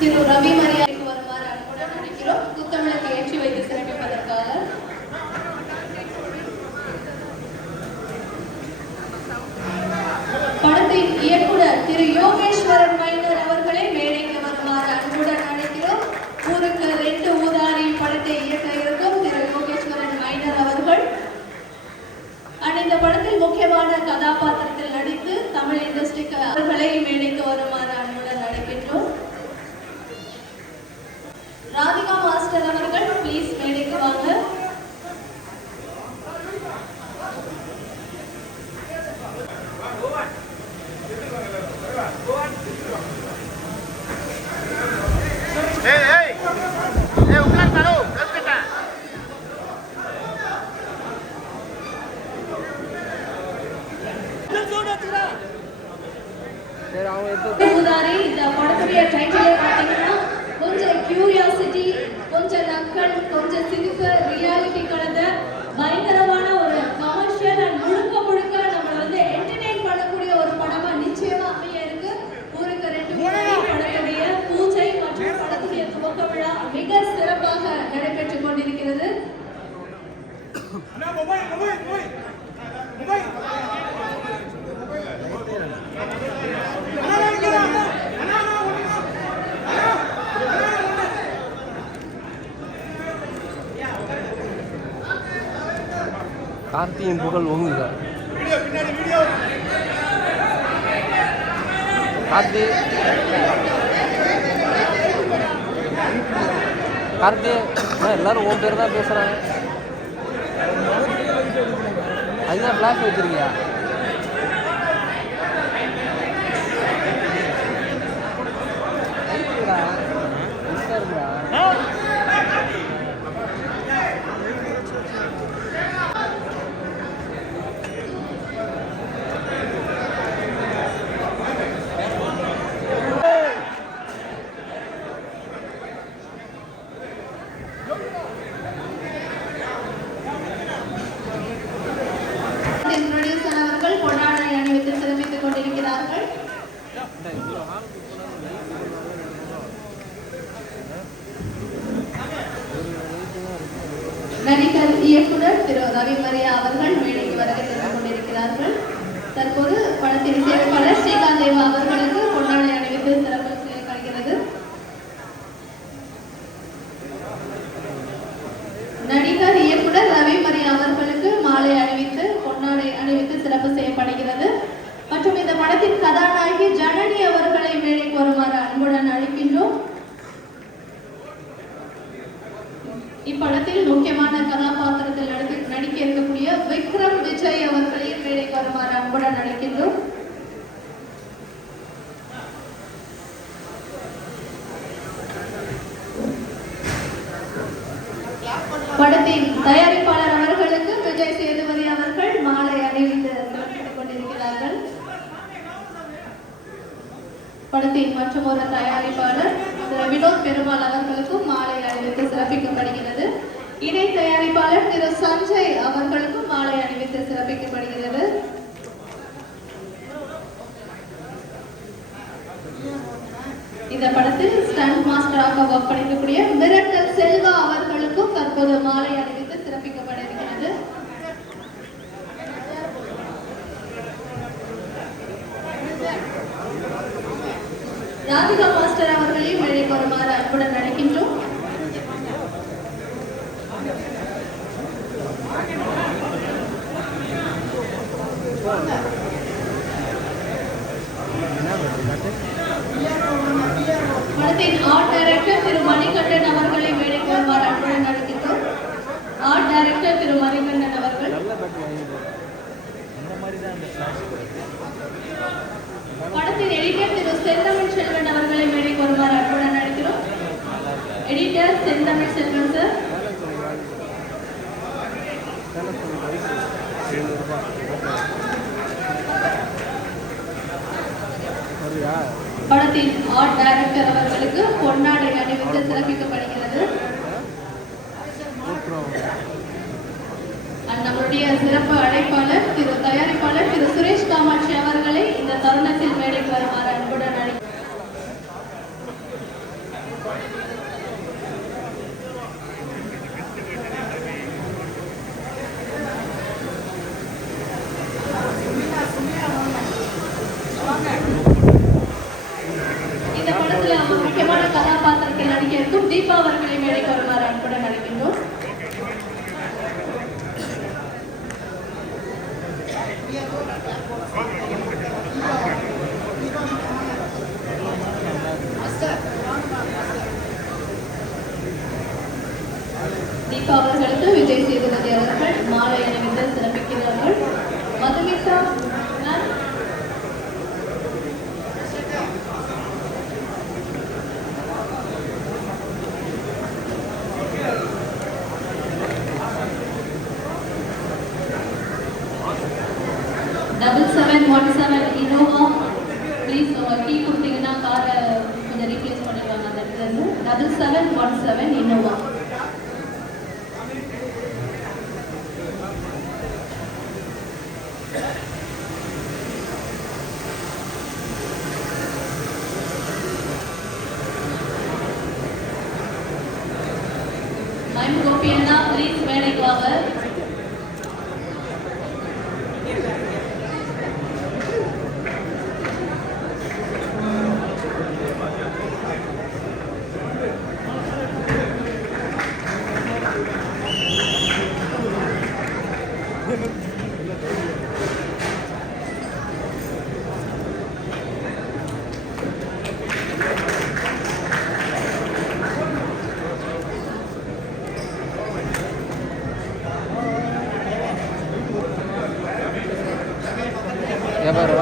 siendo una misma கார்த்தியின் புகழ் ஒங்குங்க கார்த்தி. கார்த்தி எல்லாரும் உன் பேர் தான் பேசுறாங்க. அதுதான் ஃப்ளாஷ் வச்சிருக்கியா? வாழ்வாவர்கள் திரைப்பட தயாரிப்பாளர் திரு வினோத் பெருமாள் அவர்களுக்கும் மாலை அணிவித்து சிறப்பிக்கப்படுகிறது. இணை தயாரிப்பாளர் திரு சஞ்சய் அவர்களுக்கும் மாலை அணிவித்து சிறப்பிக்கப்படுகிறது. இந்த படத்தில் ஸ்டண்ட் மாஸ்டராக ஒப்படைக்கக்கூடிய மிரட்டல் செல்வா அவர்களுக்கும் தற்போது மாலை செந்தமிழ் செல்வன் அவர்களை மேடைக்கு வருமாறு அன்புடன் அழைக்கிறோம். எடிட்டர் செந்தமிழ் செல்வன் சார் படத்தின் ஆர்ட் டைரக்டர் அவர்களுக்கு பொன்னாடை அணிவித்து சிறப்பிக்கப்படுகிறது. கூட்டுறோம் நம்முடைய சிறப்பு அழைப்பாளர் திரு தயாரிப்பாளர் திரு சுரேஷ் Gracias. ஐம் கோபி அண்ணா ப்ளீஸ் மேடைக்கு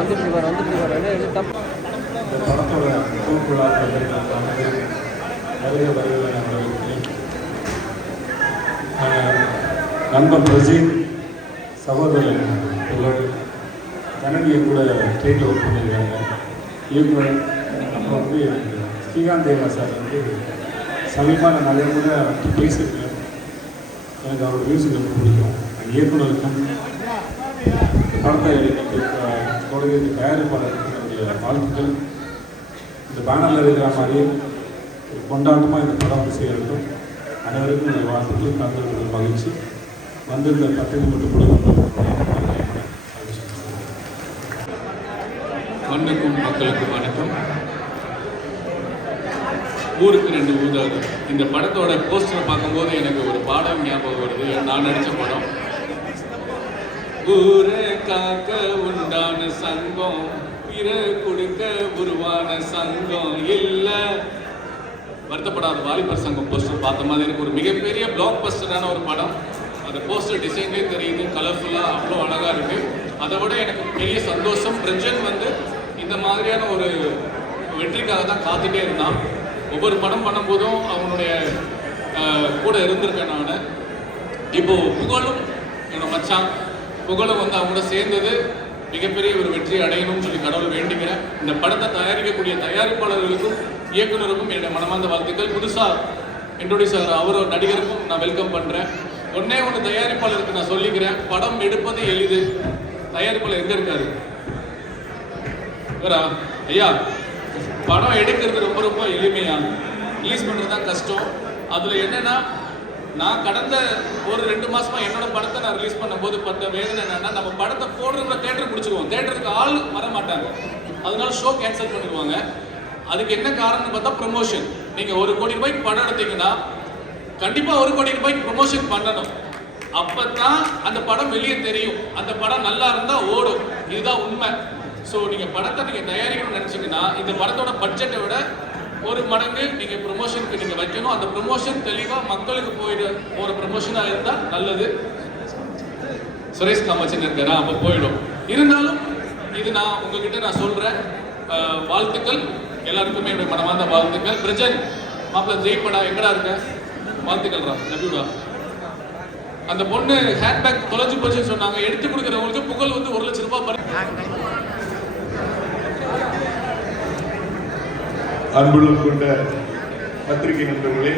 வாங்க வியாபாரம் வந்துட்டு வர வந்துட்டு வர தப்பு. இந்த படத்தோட தூக்குழாக்கு வந்திருக்காங்க வருக நண்பன் பிரசீத் சகோதரன் புகழ் ஜனனியை கூட ட்ரெயினில் ஒர்க் பண்ணியிருக்காங்க. இயக்குனர் அப்புறம் வந்து ஸ்ரீகாந்த் தேவா சார் வந்து சமீபமாக நான் நிறைய கூட அவர்கிட்ட பேசியிருக்கேன் எனக்கு அவரோட மியூசிக் ரொம்ப பிடிக்கும். இயக்குனருக்கும் படத்தை இன்னைக்கு தொடங்கிய தயாரிப்பாளருக்கு என்னுடைய வாழ்த்துக்கள். இந்த பேனரில் இருக்கிற மாதிரி ஒரு கொண்டாட்டமாக இந்த படம் வந்து செய்யட்டும். அனைவருக்கும் என்னுடைய வாழ்த்துக்கள். கலந்துருக்கிறது மகிழ்ச்சி. வந்திருந்த பத்திரிகை மட்டும் கொடுக்கணும் மண்ணுக்கும் மக்களுக்கும் வணக்கம். ஊருக்கு ரெண்டு ஊதாது. இந்த படத்தோட போஸ்டரை பார்க்கும்போது எனக்கு ஒரு பாடம் ஞாபகம் வருது. நான் நடித்த படம். ஊரை காக்க உண்டான சங்கம். பிற கொடுக்க உருவான சங்கம். இல்ல. வருத்தப்படாத வாலிபர் சங்கம் போஸ்டர் பார்த்த மாதிரி எனக்கு ஒரு மிகப்பெரிய பிளாக் பஸ்டரான ஒரு படம். அந்த போஸ்டர் டிசைன்லேயே தெரியுது கலர்ஃபுல்லாக அவ்வளோ அழகாக இருக்கு. அதை விட எனக்கு பெரிய சந்தோஷம். பிரஜன் வந்து இந்த மாதிரியான ஒரு வெற்றிக்காக தான் காத்துட்டே இருந்தான். ஒவ்வொரு படம் பண்ணும்போதும் அவனுடைய கூட இருந்திருக்கேன் நான். இப்போ புகழும் என்னோட மச்சான். புகழும் வந்து அவங்க சேர்ந்தது மிகப்பெரிய ஒரு வெற்றி அடையணும்னு சொல்லி கடவுள் வேண்டிக்கிறேன் இந்த படத்தை தயாரிக்கக்கூடிய தயாரிப்பாளர்களுக்கும் இயக்குனருக்கும் என்னுடைய மனமார்ந்த வாழ்த்துக்கள். புதுசாக இன்ட்ரோடியூஸ் ஆகிற அவரோ நடிகருக்கும் நான் வெல்கம் பண்ணுறேன் ஒன்னே ஒன்று தயாரிப்பாளருக்கு நான் சொல்லிக்கிறேன். படம் எடுப்பது எளிது. தயாரிப்பாளர் எங்கே இருக்காரு? இவரா? ஐயா படம் எடுக்கிறது ரொம்ப ரொம்ப எளிமையா? ரிலீஸ் பண்ணுறது தான் கஷ்டம். அதில் என்னன்னா நான் கடந்த ஒரு ரெண்டு மாசமா என்னோட படத்தை நான் ரிலீஸ் பண்ணும்போது பட்ட வேதனை என்னன்னா நம்ம படத்தை போடுறவங்க தேட்டர் பிடிச்சிருவோம் தேட்டருக்கு ஆள் வர மாட்டாங்க அதனால ஷோ கேன்சல் பண்ணிடுவாங்க. அதுக்கு என்ன காரணம்னு பார்த்தா ப்ரொமோஷன் நீங்க ஒரு கோடி ரூபாய்க்கு படம் எடுத்தீங்கன்னா கண்டிப்பா ஒரு கோடி ரூபாய்க்கு ப்ரொமோஷன் பண்ணணும். அப்பதான் அந்த படம் வெளியே தெரியும். அந்த படம் நல்லா இருந்தா ஓடும். இதுதான் உண்மை. ஸோ நீங்க படத்தை நீங்க தயாரிக்கணும்னு நினைச்சீங்கன்னா இந்த படத்தோட பட்ஜெட்டை விட ஒரு மடங்கு நீங்க ப்ரொமோஷனுக்கு நீங்க வைக்கணும். அந்த ப்ரொமோஷன் தெளிவா மக்களுக்கு போயிட போற ப்ரொமோஷனா இருந்தா நல்லது. சுரேஷ் காமாட்சி இருக்காரா அப்ப போயிடும். இருந்தாலும் இது நான் உங்ககிட்ட நான் சொல்றேன். வாழ்த்துக்கள். எல்லாருக்குமே என்னுடைய மனமார்ந்த வாழ்த்துக்கள். பிரஜன் மாப்பிள்ள ஜெயிப்படா எங்கடா இருக்க? வாழ்த்துக்கள்ரா லவ்யூடா அந்த பொண்ணு ஹேண்ட்பேக் தொலைஞ்சு போச்சுன்னு சொன்னாங்க. எடுத்து கொடுக்குறவங்களுக்கு புகழ் வந்து ஒரு லட்ச ரூபாய் பரி- கொண்ட பத்திரிகை நண்பர்களே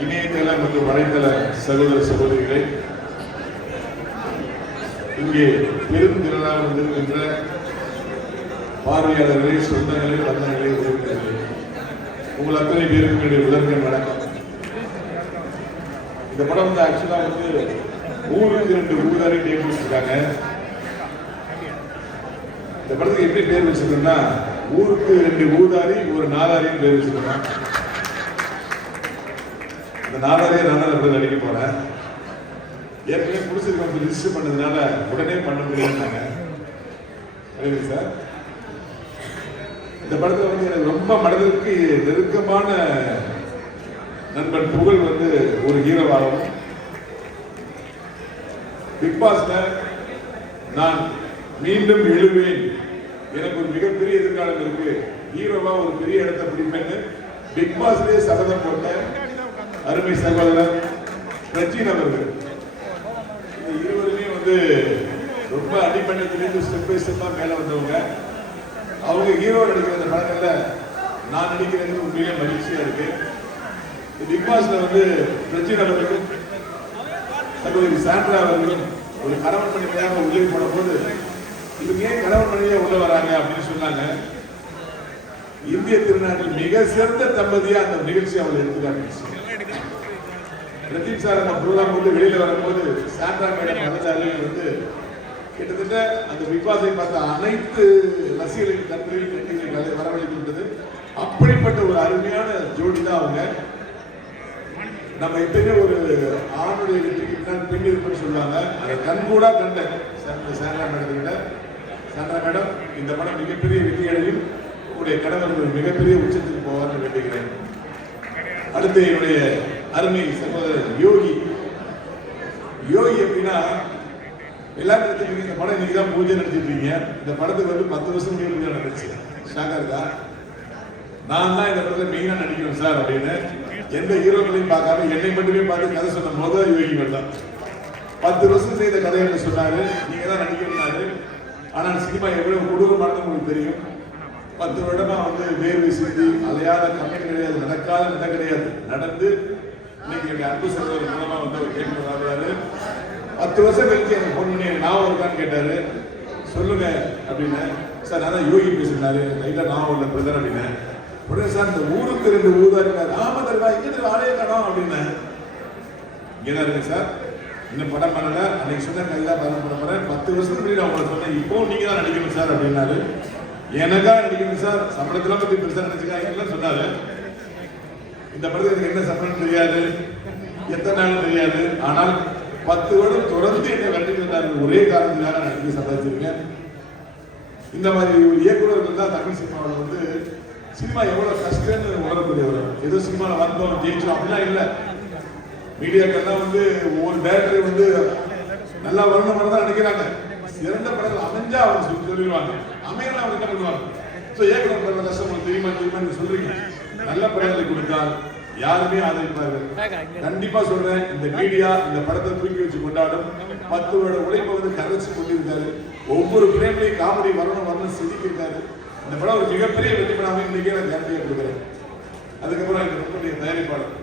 இணையதள மற்றும் வலைதள சகோதர சகோதரிகளே இங்கே பெருந்திரளாக வந்திருக்கின்ற பார்வையாளர்களே சொந்தங்களே வந்தங்களே உறவினர்களே உங்கள் அத்தனை பேருக்கு என்னுடைய முதற்கண் வணக்கம். இந்த படம் வந்து ஆக்சுவலாக வந்து ஊருக்கு ரெண்டு ஊதாரி டேபிள் வச்சிருக்காங்க. இந்த படத்துக்கு எப்படி பேர் வச்சிருக்கோம்னா ஊருக்கு ரெண்டு ஊதாரி ஒரு நாலாரின்னு பேர் வச்சிருக்கோம் இந்த நாலாரியை நான் தான் படம் நடிக்க போறேன். ஏற்கனவே பிடிச்சிருக்க வந்து ரிஜிஸ்டர் பண்ணதுனால உடனே பண்ண முடியும்னாங்க சார் இந்த படத்தில் வந்து எனக்கு ரொம்ப மனதிற்கு நெருக்கமான நண்பன் புகழ் வந்து ஒரு ஹீரோவாகவும் பிக் பாஸ்ல நான் மீண்டும் எழுவேன். எனக்கு ஒரு மிகப்பெரிய எதிர்காலம் இருக்கு. ஹீரோவா ஒரு பெரிய இடத்தை பிடிப்பேன்னு பிக் பாஸ்லயே சபதம் போட்ட அருமை சகோதரர் ரஜின் அவர்கள். இந்த இருவருமே வந்து ரொம்ப அடிமட்டத்திலிருந்து ஸ்டெப் பை ஸ்டெப்பா மேல வந்தவங்க. அவங்க ஹீரோ நடிக்கிற அந்த படங்கள்ல நான் நடிக்கிறது உண்மையிலே மகிழ்ச்சியா இருக்கு. பிக் பாஸ்ல வந்து ரஜின் அவர்களும் சகோதரி சாண்ட்ரா அவர்களும் ஒரு கணவன் மனைவியாக உள்ளே போன போது இவங்க ஏன் கணவன் மனைவியா உள்ள வராங்க அப்படின்னு சொன்னாங்க? இந்திய திருநாட்டில் மிக சிறந்த தம்பதியா அந்த நிகழ்ச்சி அவள் எடுத்துக்காட்டு பிரதீப் சார் அந்த ப்ரோக்ராம் வந்து வெளியில வரும்போது சாண்ட்ரா மேடம் மனதாரிகள் வந்து கிட்டத்தட்ட அந்த பிக்பாஸை பார்த்த அனைத்து ரசிகர்களின் கண்களில் கண்ணீரை வரவழைத்து அப்படிப்பட்ட ஒரு அருமையான ஜோடி தான் அவங்க. நம்ம எப்பயுமே ஒரு ஆணுடைய வெற்றிக்கு பின்னால் பெண் இருப்புன்னு சொல்லுவாங்க அதை கண்கூடா கண்டேன் சார் மேடத்துக்கிட்ட சந்திரா மேடம் இந்த படம் மிகப்பெரிய வெற்றி அடையும் உங்களுடைய கணவர் ஒரு மிகப்பெரிய உச்சத்துக்கு போவார்னு வேண்டுகிறேன். அடுத்து என்னுடைய அருமை சகோதரர் யோகி. யோகி எப்படின்னா எல்லா இடத்துலையும் இந்த படம் இன்னைக்கு தான் பூஜை நடத்திருக்கீங்க இந்த படத்துக்கு வந்து பத்து வருஷம் முன்னாடி பூஜை நடந்துச்சு. ஷாக்கா இருக்கா? நான் தான் இந்த படத்தை மெயினாக நடிக்கணும் சார் அப்படின்னு எந்த ஹீரோக்களையும் பார்க்காம என்னை மட்டுமே பார்த்து கதை சொன்ன முதல் யோகி தான் பத்து வருஷம் செய்த கதைகளை சொன்னாரு. நீங்க தான் நடிக்கணும் ஆனால் சினிமா எவ்வளவு கொடூரமானது உங்களுக்கு தெரியும். பத்து வருடமா வந்து வேர்வை சிந்தி அலையாத கம்மி கிடையாது நடக்காத நிலை கிடையாது. நடந்து இன்னைக்கு எங்க அன்பு சகோதரர் மூலமா வந்து அவர் கேட்டு பத்து வருஷம் கழிச்சு எனக்கு ஃபோன் பண்ணி நான் இருக்கான்னு கேட்டாரு. சொல்லுங்க அப்படின்னு. சார் நான் தான் யோகி பேசினாரு லைட்டா நான் இல்லை பிரதர் அப்படின்னு. உடனே சார் இந்த ஊருக்கு ரெண்டு ஊதாரினார் ஆமா தருவா இங்க ஆளே காணோம் அப்படின்னு. இங்கதான் இருக்கு சார். இன்னும் படம் பண்ணல. அன்னைக்கு சொன்ன கையில படம் பண்ண போறேன். பத்து வருஷத்துக்கு முன்னாடி அவங்களை சொன்னேன் இப்போ நீங்க தான் நடிக்கணும் சார் அப்படின்னாரு. எனக்கா நடிக்கணும் சார்? சம்பளத்துல பத்தி பெருசா நினைச்சுக்காங்கன்னு சொன்னாரு. இந்த படத்துக்கு எனக்கு என்ன சம்பளம் தெரியாது? எத்தனை நாள் தெரியாது. ஆனால் பத்து வருடம் தொடர்ந்து என்னை கண்டிட்டு வந்தார் ஒரே காரணத்துக்காக நான் நடிக்க சம்பாதிச்சிருக்கேன். இந்த மாதிரி ஒரு இயக்குநர்கள் தான் தமிழ் சினிமாவில் வந்து சினிமா எவ்வளவு கஷ்டம்னு உணரக்கூடியவர் ஏதோ சினிமாவில் வந்தோம் ஜெயிச்சோம். அப்படிலாம் இல்லை. மீடியாக்கெல்லாம் வந்து ஒவ்வொரு டேரக்டர் வந்து நல்லா வரணும் மாதிரி தான் நினைக்கிறாங்க. சிறந்த படங்கள் அமைஞ்சா அவங்க சொல்லி சொல்லிடுவாங்க. அமையல அவங்க என்ன பண்ணுவாங்க? ஸோ ஏற்கனவே படம் கஷ்டம் தெரியுமா தெரியுமா நீங்க சொல்றீங்க. நல்ல படங்களை கொடுத்தால் யாருமே ஆதரிப்பார்கள். கண்டிப்பா சொல்றேன் இந்த மீடியா இந்த படத்தை தூக்கி வச்சு கொண்டாடும். பத்து வருட உழைப்பை வந்து கரைச்சு கொண்டிருக்காரு ஒவ்வொரு பிரேம்லையும் காமெடி வரணும் வரணும் செதுக்கியிருக்காரு இந்த படம் ஒரு மிகப்பெரிய வெற்றி படமாக இன்னைக்கே நான் கேரண்டியாக கொடுக்குறேன். அதுக்கப்புறம் இந்த படத்துடைய தயாரிப்பாளர்.